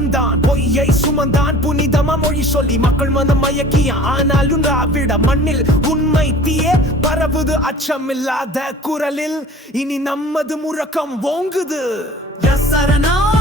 வந்தான் பொய்யை சுமந்தான். புனிதமா மொழி சொல்லி மக்கள் மனம் மயக்கிய ஆனாலும் ராவிட மண்ணில் உண்மை தீயே பரவுது அச்சமில்லாத குரலில். இனி நம்மது முழக்கம் ஓங்குது. சரணா.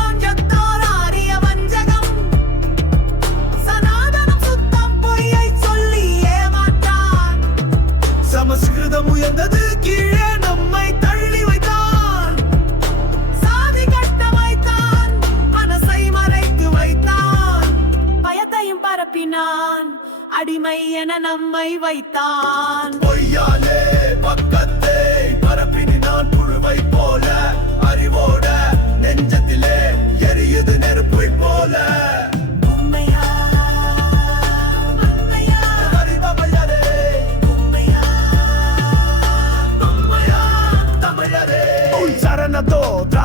அடிமை என நம்மை வைத்தான். பொய்யாலே பக்கத்தே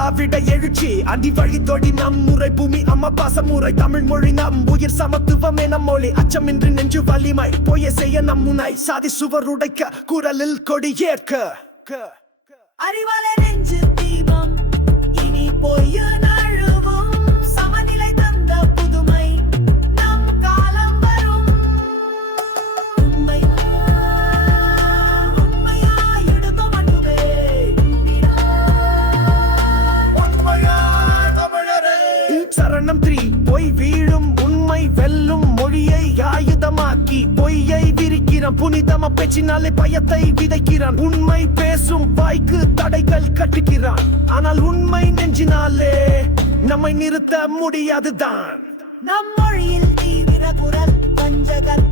திராவிட எழுச்சி அடி வழி தொடி நம் முறை பூமி அம்மா பாசமுறை தமிழ் மொழி நம் உயிர் சமத்துவம் என மொழி அச்சமின்றி நெஞ்சு வலிமை போய செய்ய நம் முனை சாதி சுவர் உடைக்க குரலில் கொடி ஏற்க. அறிவாலே நெஞ்சு தீபம் இனி பொய்ய வண்ணம் த்ரீ. பொய் வீழும் உண்மை வெல்லும் மொழியை ஆயுதமாக்கி பொய்யை விரிக்கிறான். புனிதம பேச்சினாலே பயத்தை விதைக்கிறான். உண்மை பேசும் வாய்க்கு தடைகள் கட்டுகிறான். ஆனால் உண்மை நெஞ்சினாலே நம்மை நிறுத்த முடியாதுதான். நம் மொழியில் தீவிர குரல் பஞ்சகர்